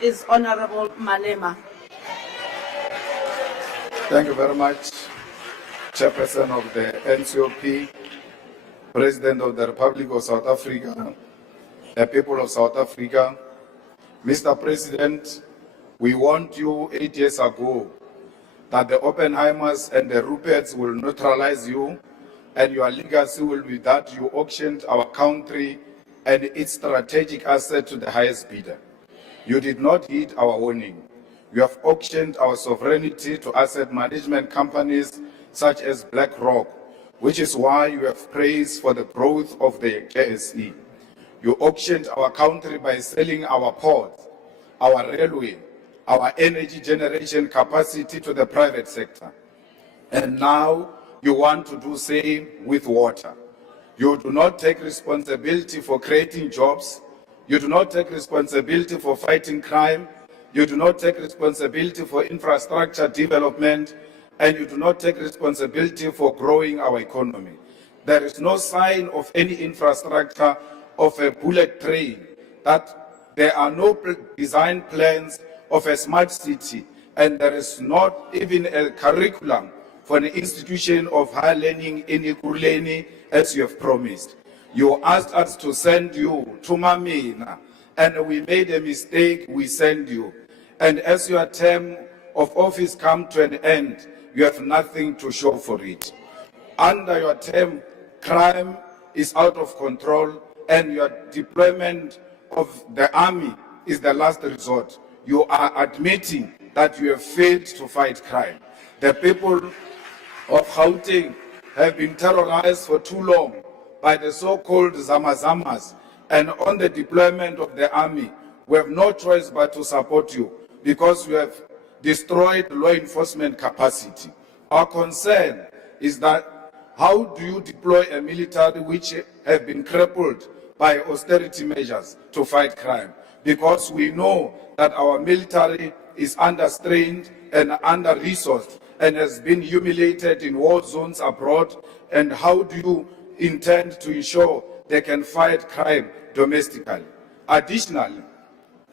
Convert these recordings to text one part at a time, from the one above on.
is Honorable Malema. Thank you very much, Chairperson of the NCOP, President of the Republic of South Africa, the people of South Africa. Mr. President, we warned you 8 years ago that the Oppenheimers and the Ruperts will neutralize you, and your legacy will be that you auctioned our country and its strategic asset to the highest bidder. You did not heed our warning. You have auctioned our sovereignty to asset management companies such as BlackRock, which is why you have praised for the growth of the JSE. You auctioned our country by selling our ports, our railway, our energy generation capacity to the private sector. And now you want to do the same with water. You do not take responsibility for creating jobs. You do not take responsibility for fighting crime. You do not take responsibility for infrastructure development, and you do not take responsibility for growing our economy. There is no sign of any infrastructure of a bullet train, that there are no design plans of a smart city, and there is not even a curriculum for an institution of higher learning in Ikuruleni as you have promised. You asked us to send you to Mamina, and we made a mistake, we send you. And as your term of office come to an end, you have nothing to show for it. Under your term, crime is out of control, and your deployment of the army is the last resort. You are admitting that you have failed to fight crime. The people of Gauteng have been terrorized for too long by the so-called Zamazamas, and on the deployment of the army, we have no choice but to support you because you have destroyed law enforcement capacity. Our concern is that how do you deploy a military which have been crippled by austerity measures to fight crime? Because we know that our military is understrained and under-resourced and has been humiliated in war zones abroad. And how do you intend to ensure they can fight crime domestically? Additionally,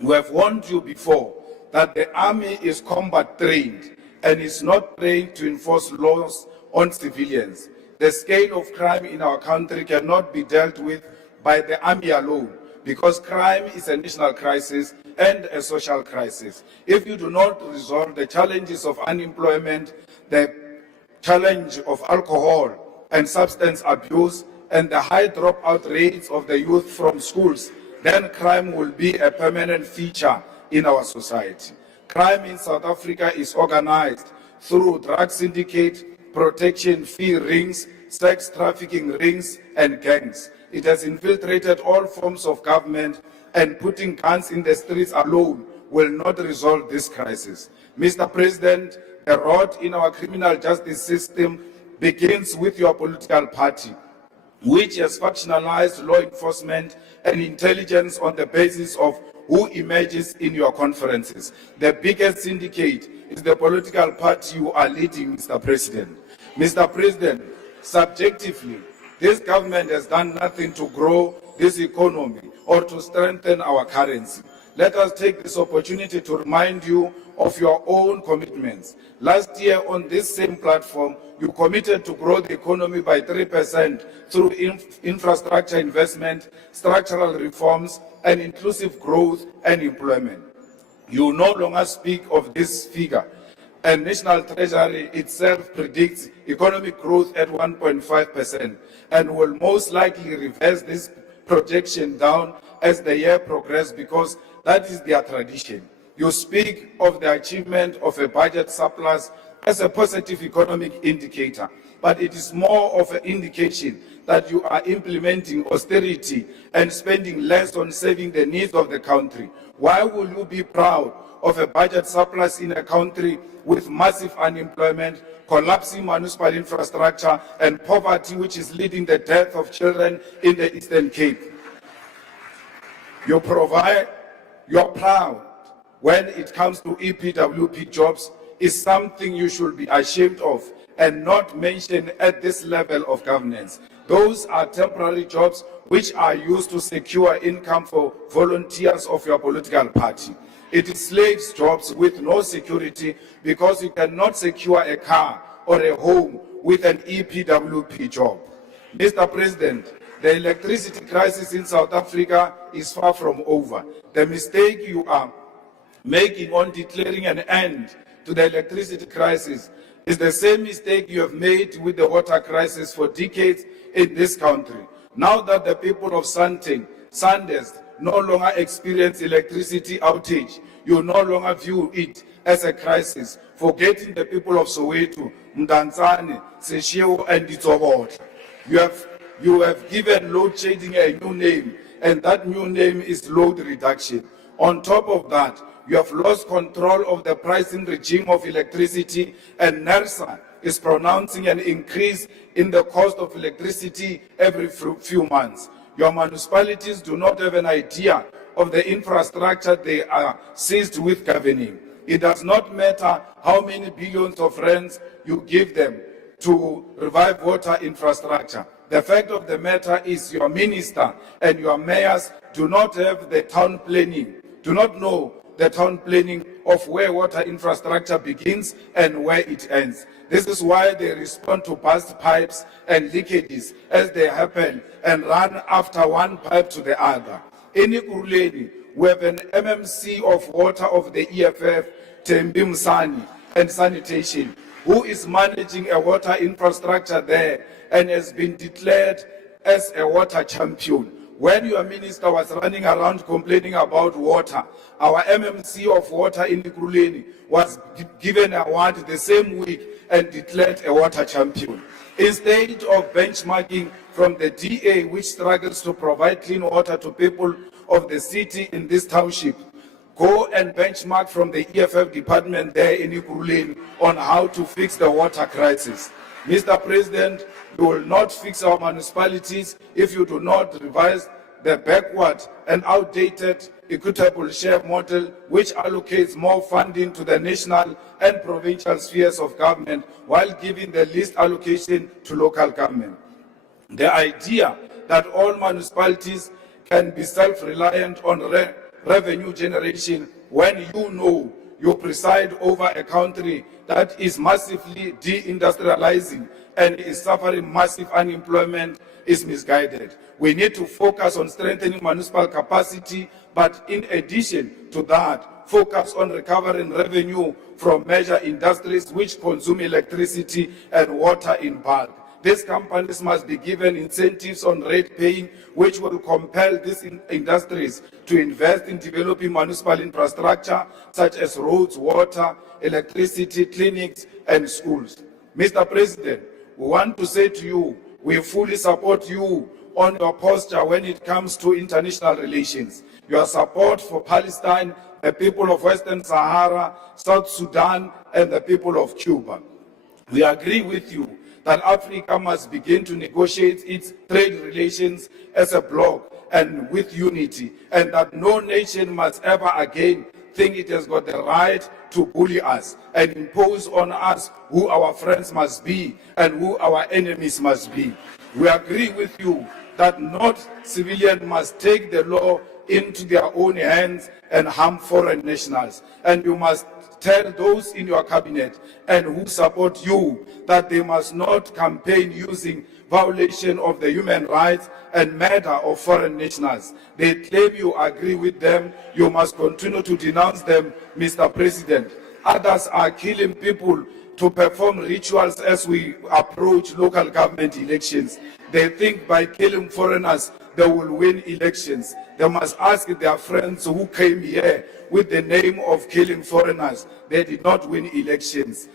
we have warned you before that the army is combat trained and is not trained to enforce laws on civilians. The scale of crime in our country cannot be dealt with by the army alone, because crime is a national crisis and a social crisis. If you do not resolve the challenges of unemployment, the challenge of alcohol and substance abuse, and the high dropout rates of the youth from schools, then crime will be a permanent feature in our society. Crime in South Africa is organized through drug syndicate, protection fee rings, sex trafficking rings, and gangs. It has infiltrated all forms of government, and putting guns in the streets alone will not resolve this crisis. Mr. President, the rot in our criminal justice system begins with your political party, which has factionalized law enforcement and intelligence on the basis of who emerges in your conferences. The biggest syndicate is the political party you are leading, Mr. President. Mr. President, subjectively, this government has done nothing to grow this economy or to strengthen our currency. Let us take this opportunity to remind you of your own commitments. Last year on this same platform, you committed to grow the economy by 3% through infrastructure investment, structural reforms, and inclusive growth and employment. You no longer speak of this figure, and National Treasury itself predicts economic growth at 1.5% and will most likely reverse this projection down as the year progresses, because that is their tradition. You speak of the achievement of a budget surplus as a positive economic indicator, but it is more of an indication that you are implementing austerity and spending less on saving the needs of the country. Why will you be proud of a budget surplus in a country with massive unemployment, collapsing municipal infrastructure, and poverty, which is leading the death of children in the Eastern Cape? You're proud when it comes to EPWP jobs is something you should be ashamed of and not mention at this level of governance. Those are temporary jobs which are used to secure income for volunteers of your political party. It slaves jobs with no security because you cannot secure a car or a home with an EPWP job. Mr. President, the electricity crisis in South Africa is far from over. The mistake you are making on declaring an end to the electricity crisis is the same mistake you have made with the water crisis for decades in this country. Now that the people of Sanders no longer experience electricity outage, you no longer view it as a crisis, forgetting the people of Soweto, Mdantsane, Seshego, and Ditsobot. You have given load shedding a new name, and that new name is load reduction. On top of that, you have lost control of the pricing regime of electricity, and NERSA is pronouncing an increase in the cost of electricity every few months. Your municipalities do not have an idea of the infrastructure they are seized with governing. It does not matter how many billions of rands you give them to revive water infrastructure. The fact of the matter is your minister and your mayors do not have the town planning, do not know the town planning of where water infrastructure begins and where it ends. This is why they respond to burst pipes and leakages as they happen and run after one pipe to the other. In Ekurhuleni, we have an MMC of water of the EFF, Tembi Msani, and sanitation, who is managing a water infrastructure there and has been declared as a water champion. When your minister was running around complaining about water, our MMC of water in Ekurhuleni was given an award the same week and declared a water champion. Instead of benchmarking from the DA, which struggles to provide clean water to people of the city in this township, go and benchmark from the EFF department there in Ekurhuleni on how to fix the water crisis. Mr. President, you will not fix our municipalities if you do not revise the backward and outdated equitable share model, which allocates more funding to the national and provincial spheres of government while giving the least allocation to local government. The idea that all municipalities can be self-reliant on revenue generation when you know you preside over a country that is massively deindustrializing and is suffering massive unemployment is misguided. We need to focus on strengthening municipal capacity, but in addition to that, focus on recovering revenue from major industries which consume electricity and water in bulk. These companies must be given incentives on rate paying, which will compel these industries to invest in developing municipal infrastructure such as roads, water, electricity, clinics, and schools. Mr. President, we want to say to you, we fully support you on your posture when it comes to international relations. Your support for Palestine, the people of Western Sahara, South Sudan, and the people of Cuba. We agree with you that Africa must begin to negotiate its trade relations as a bloc and with unity, and that no nation must ever again think it has got the right to bully us and impose on us who our friends must be and who our enemies must be. We agree with you that not civilians must take the law into their own hands and harm foreign nationals. And you must tell those in your cabinet and who support you that they must not campaign using violation of the human rights and murder of foreign nationals. They claim you agree with them. You must continue to denounce them, Mr. President. Others are killing people to perform rituals as we approach local government elections. They think by killing foreigners, they will win elections. They must ask their friends who came here with the name of killing foreigners. They did not win elections.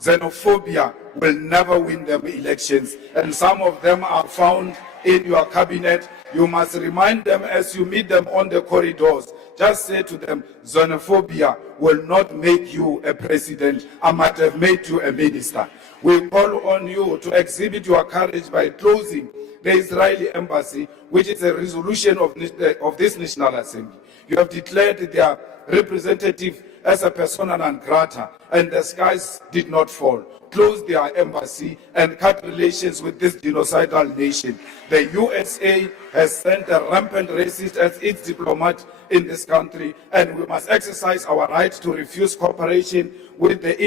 Xenophobia will never win them elections. And some of them are found in your cabinet. You must remind them as you meet them on the corridors. Just say to them, xenophobia will not make you a president. I might have made you a minister. We call on you to exhibit your courage by closing the Israeli embassy, which is a resolution of this National Assembly. You have declared their representative as a persona non grata, and the skies did not fall. Close their embassy and cut relations with this genocidal nation. The USA has sent a rampant racist as its diplomat in this country, and we must exercise our right to refuse cooperation with the